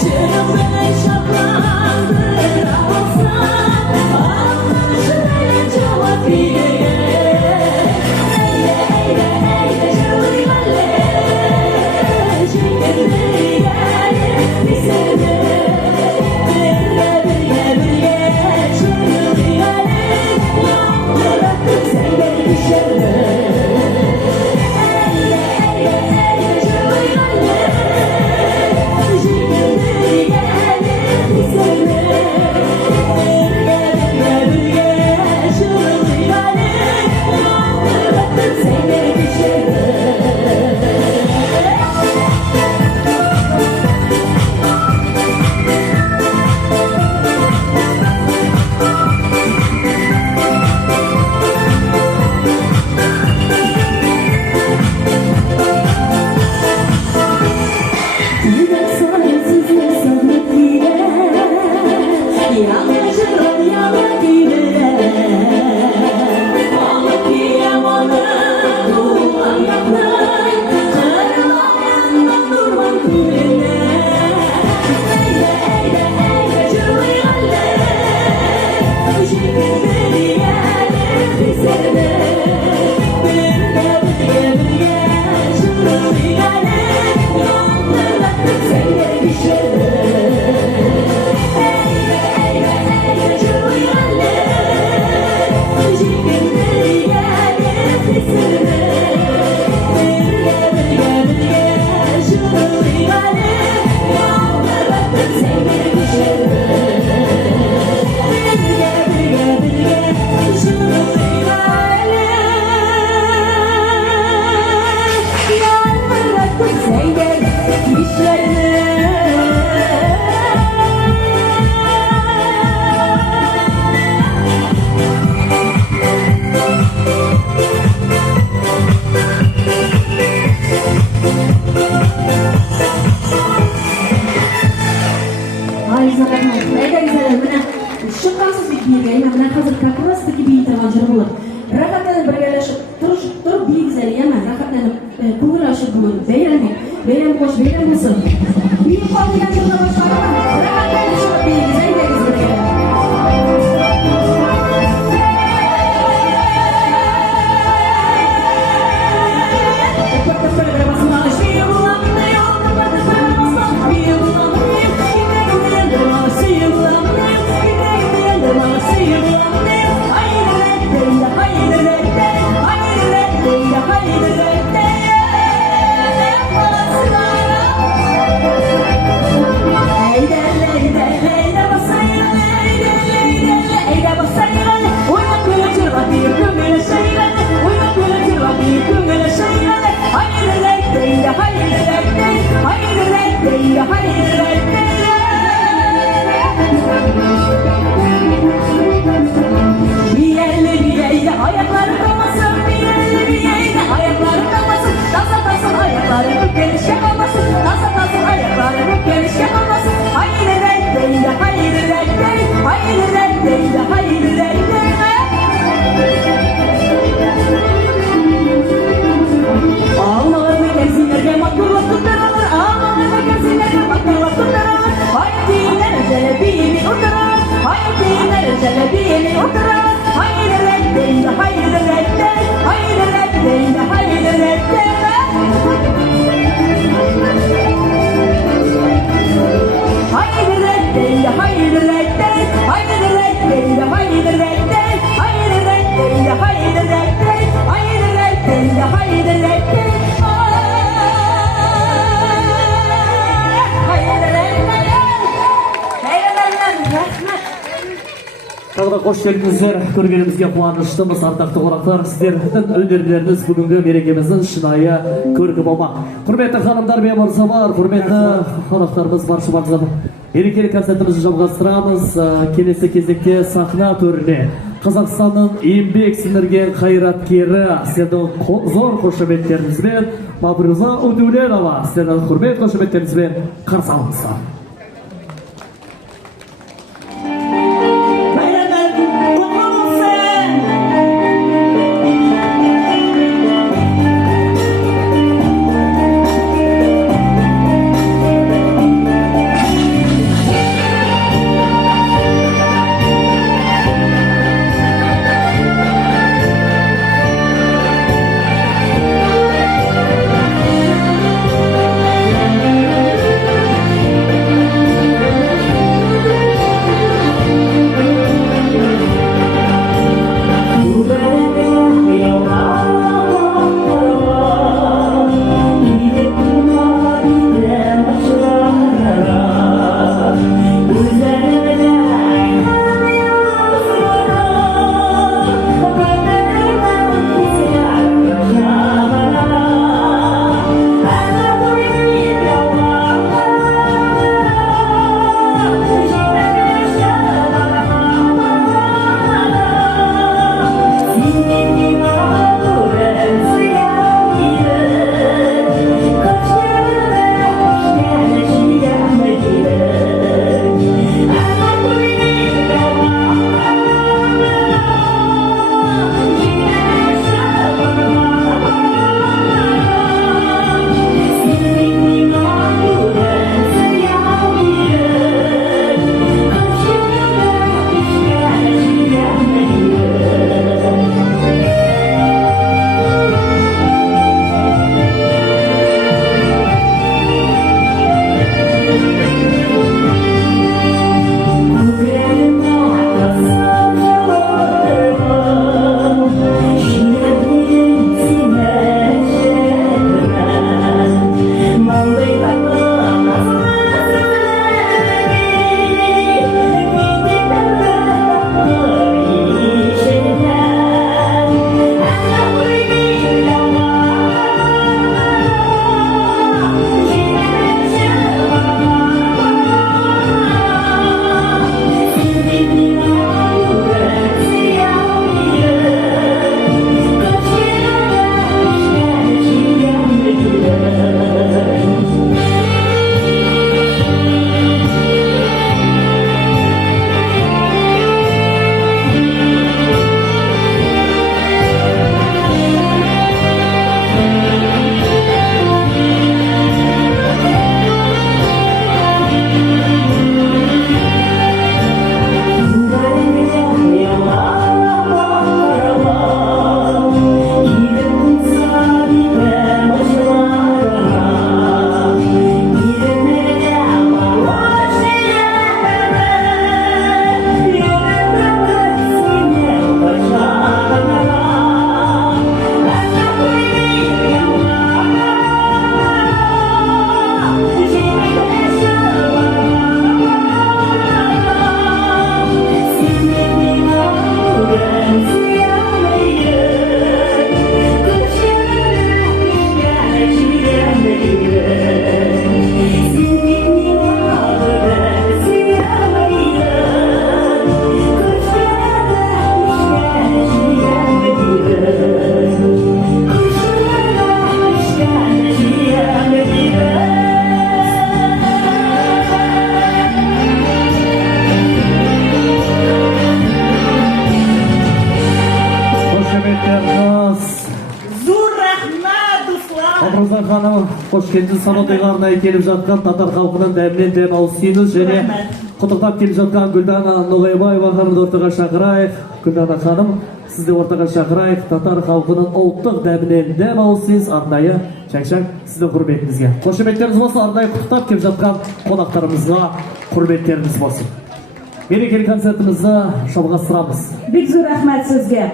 Çırpın şaplandır Ağlasam Ağlaşırayla cevap gider Eyle eyle eyle jırlayalım Şimdi gelip bize de Birge jırlayalım Bırakıp sen geri düşelim Eyle eyle jırlayalım Şimdi gelip bize de Birge jırlayalım Bırakıp sen geri düşelim Giden sayensizli sandık gider Yalnızcılık yalan gider Alıp giyemanı Duman yaptın Kırılanından durman kürene Eyle eyle eyle jırlayalım Şimdi gelip bize de Birge jırlayalım Sen geri düşelim Eyle eyle eyle jırlayalım Şimdi gelip bize de Birge jırlayalım Bırakıp sen geri düşelim Birge rag'batlanib birgalashib turib begizali emas, rag'batlanib ko'ngil ochib bu bayram qo'sh bayram bo'lsin. Buyuk qolgan yilda boshqaraman, rag'batlanib shu begizali birga. Tağda hoş geldinizler. Көргенімізге қуаныштымыз, ардақты қонақтар. Сіздердің өнерлеріңіз бүгінгі мерекеміздің шынайы көркі болмақ. Құрметті ханымдар мен мырзалар, құрметті қонақтарымыз баршамызға мерекелік концертімізді жалғастырамыз. Келесі кезекте сахна төріне Қазақстанның еңбек сіңірген қайраткері, сіздердің зор қошеметтеріңізбен Мавруза Өтеуленова, сіздердің құрмет қошеметтеріңізбен қарсы алыңыздар. Kurmetleriniz. Зур рахмат, Дуслан! Абруза ханым, қош келдіңіз. Самотайға арнайы келіп жатқан татар халқының дәмінен дәм алысыңыз және Рахмет. құттықтап келіп жатқан Гүлдана Ноғайбаева ханымды ортаға шақырайық. Гүлдана ханым, сізді ортаға шақырайық. Татар халқының ұлттық дәмінен дәм алысыңыз. Арнайы шәк-шәк сіздің құрметіңізге. Қошеметтеріңіз болсын, арнайы құттықтап келіп жатқан қонақтарымызға құрметтеріңіз болсын. Мерекелік концертімізді жалғастырамыз. Бик зур рахмат сезгә.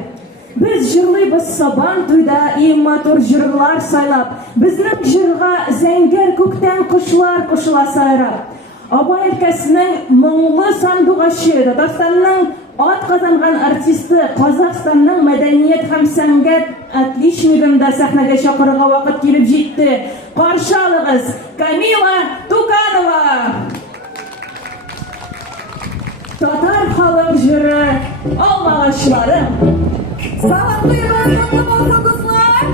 Без җырлыйбыз сабан туйда иң матур җырлар сайлап. Безнең җырга зәңгәр күктән кошлар кушыла сайрап. Абай өлкәсенең моңлы сандугачы, Татарстанның ат казанган артисты, Казакъстанның мәдәният һәм сәнгать отличнигында сәхнәгә чакырырга вакыт килеп җитте. Каршы алыгыз, Камила Туканова! Татар халык җыры алмагачлары. Саламлыйбыз, кызлар, дуслар!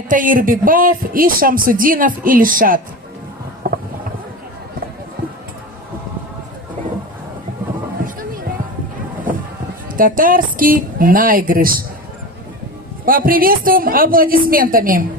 Кугай Таирбекбаев и Шамсудинов Ильшат. Татарский наигрыш. Поприветствуем аплодисментами.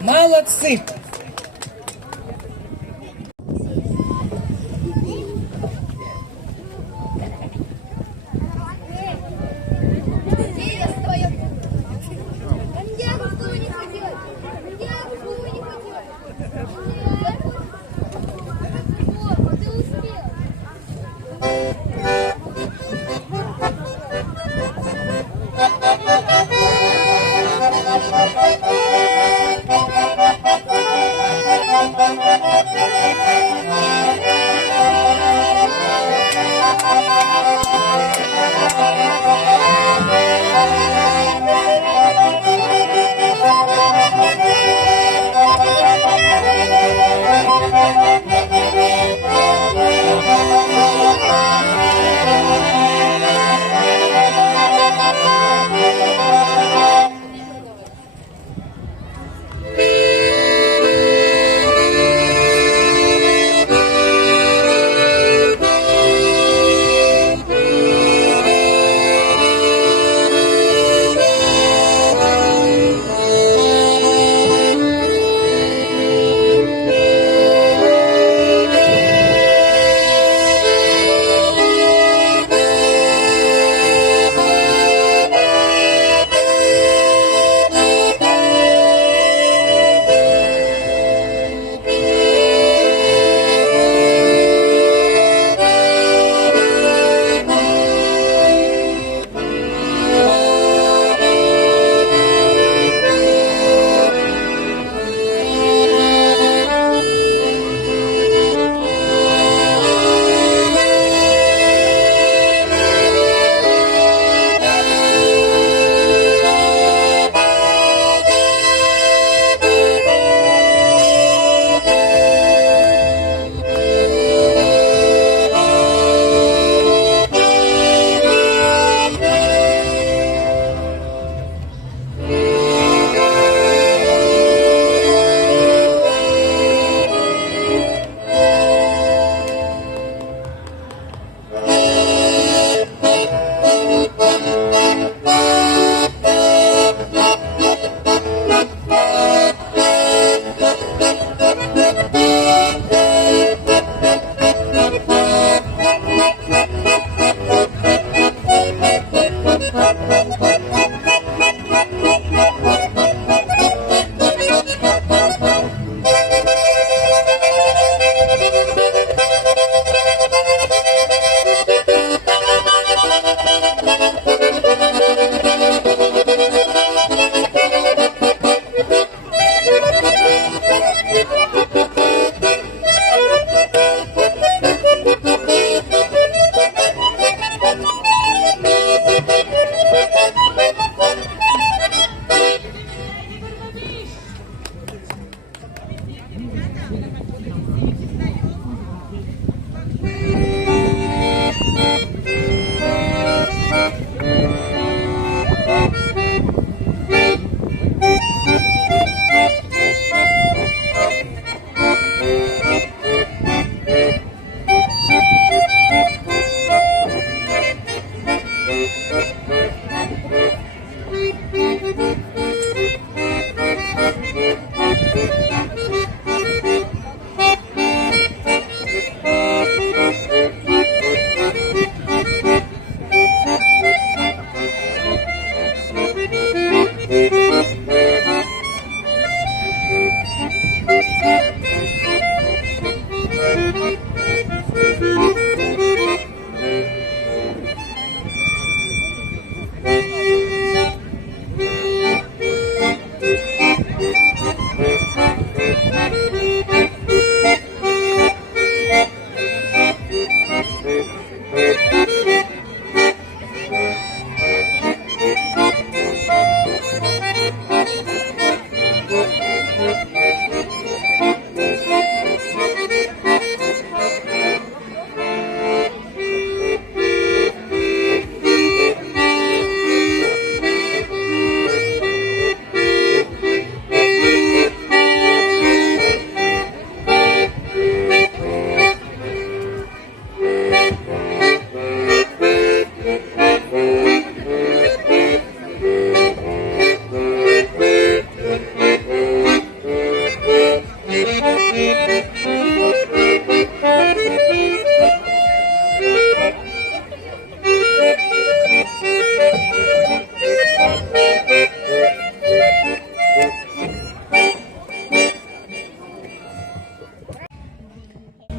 Молодцы!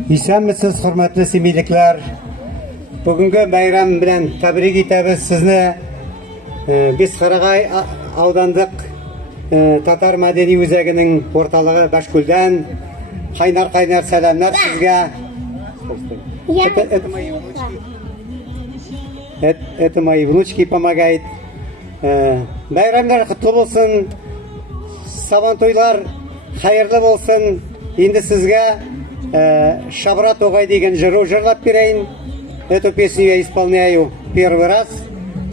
Исәнмесез, хөрмәтле семейлекләр. Бүгенге бәйрәм белән тәбрик итәбез сезне. Без Карагай аудандык татар мәдәни үзәгенең орталыгы Башкүлдән кайнар сәламнар сезгә. Это мои внучки помогают. Бәйрәмнәр котлы булсын. Сабантуйлар хайырлы булсын. Инде сезгә Шабра Тогай дигән җыру җырлап бирәйин. Эту песню я исполняю первый раз.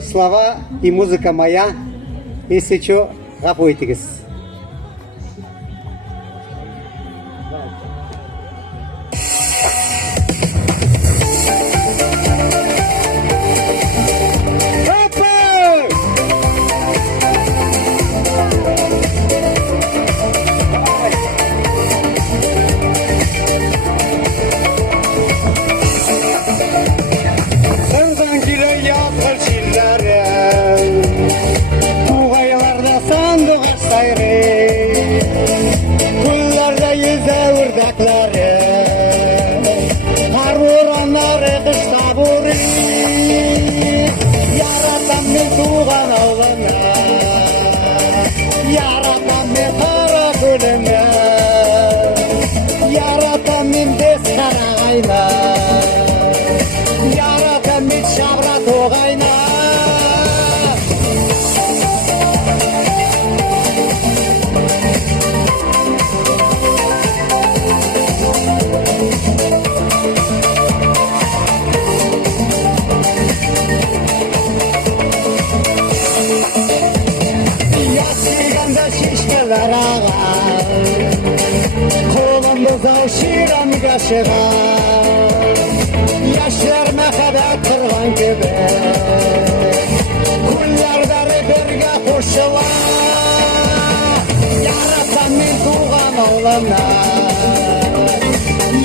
Слова и музыка моя. Если что, гафу итегез. Yaşlar məhəbət qırğan gibi Kullarları birgə qoşula Yaratan min tuğan oğlana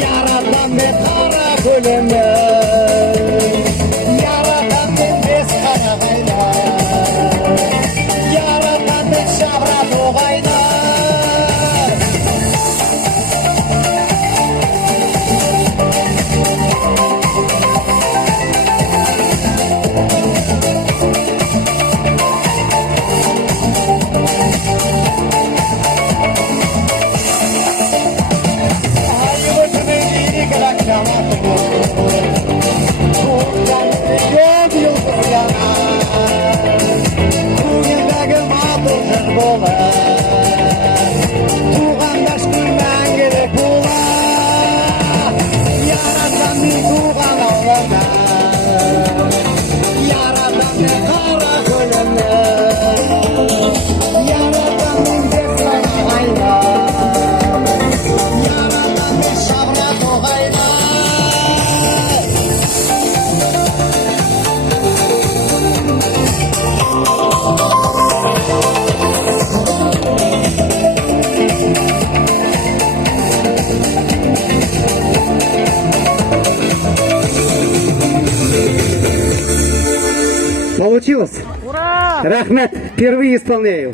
Yaratan min qara gülümü Yaratan min biz qarağayla Yaratan min şabra toğayla Получилось? Ура! Рахмет, впервые исполняю.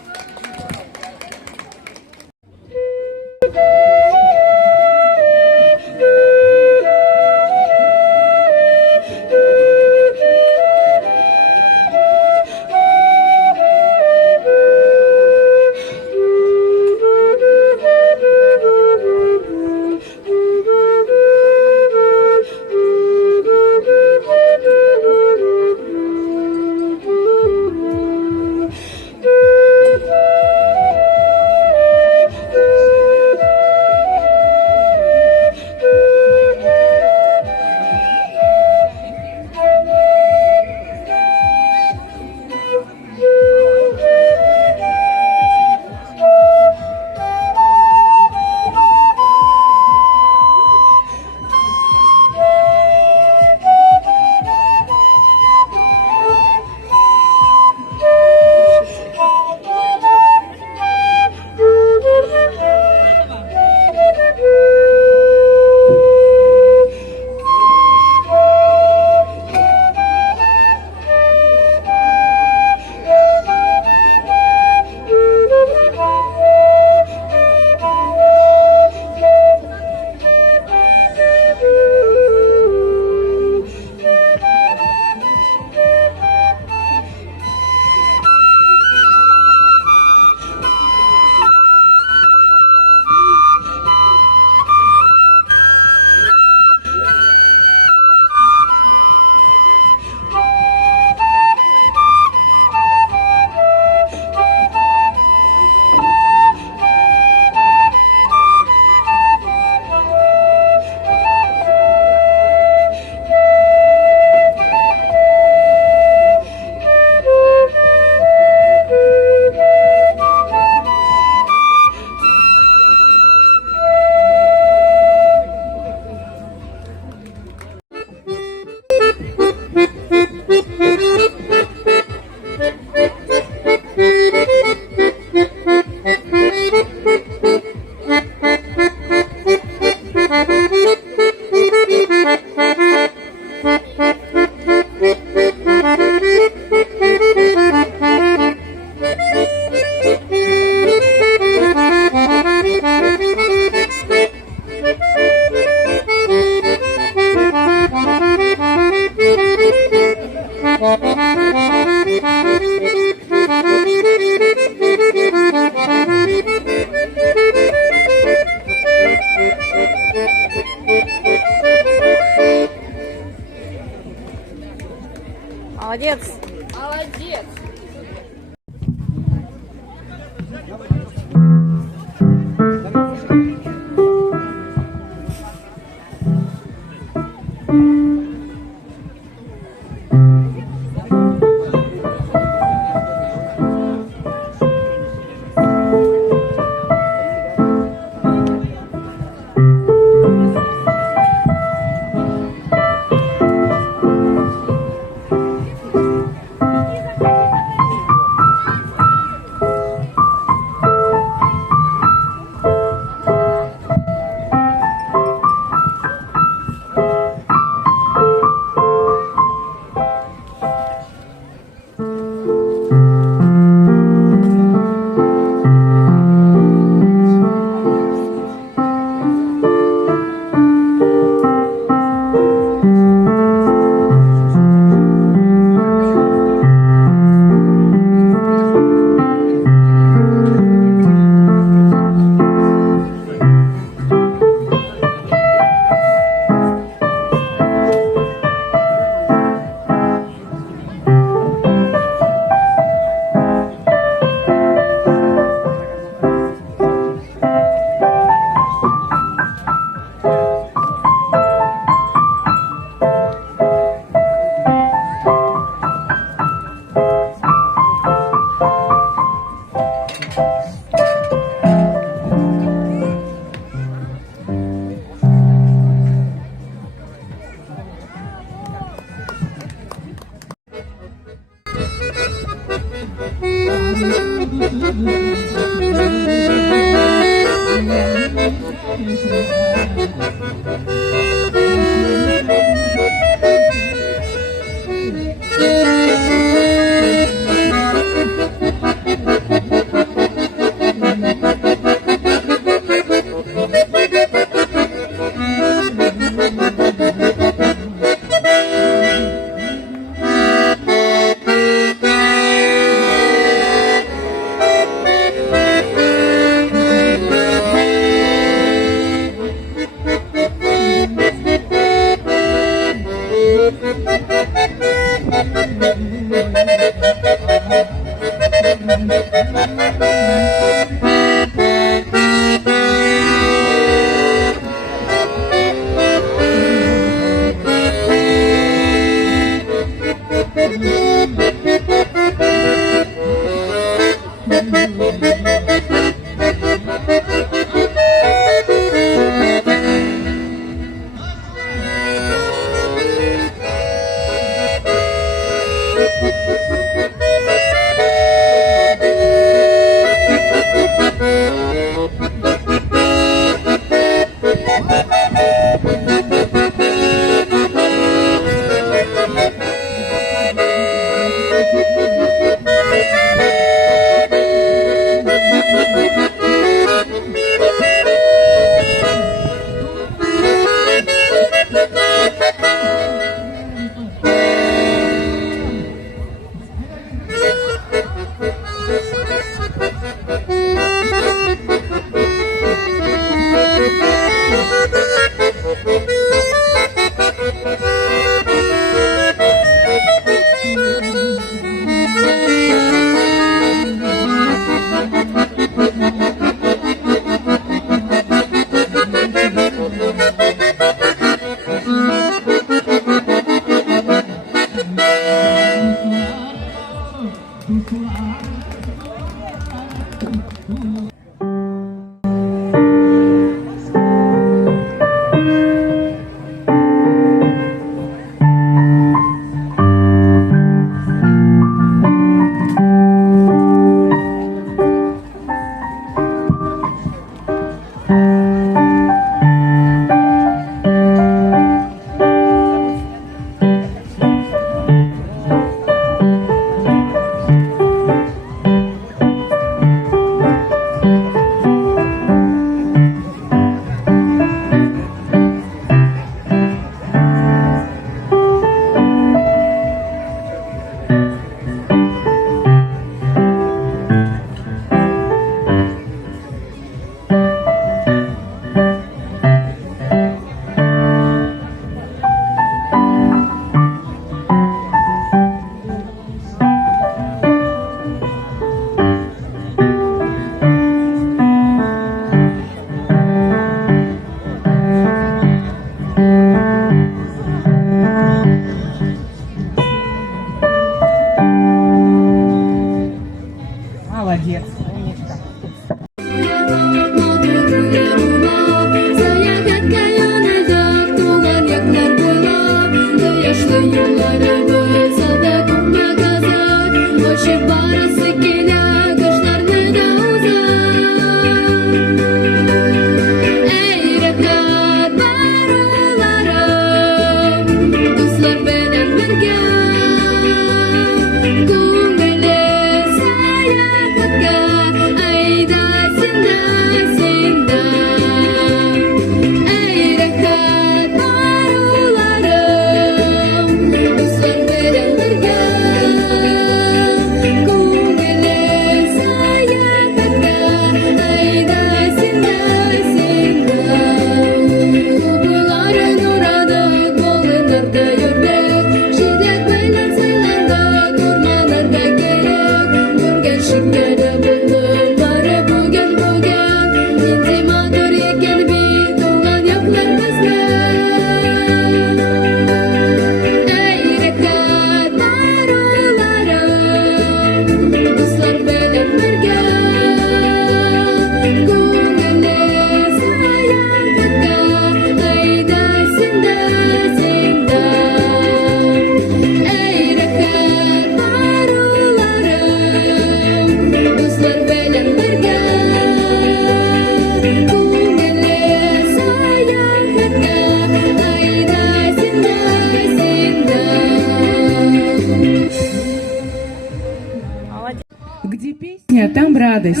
Где песня, там радость.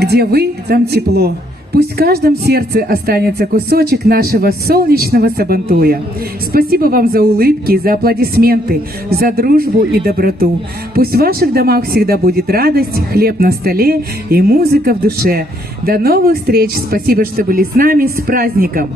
Где вы, там тепло. Пусть в каждом сердце останется кусочек нашего солнечного Сабантуя. Спасибо вам за улыбки, за аплодисменты, за дружбу и доброту. Пусть в ваших домах всегда будет радость, хлеб на столе и музыка в душе. До новых встреч. Спасибо, что были с нами. С праздником!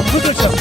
Выключил.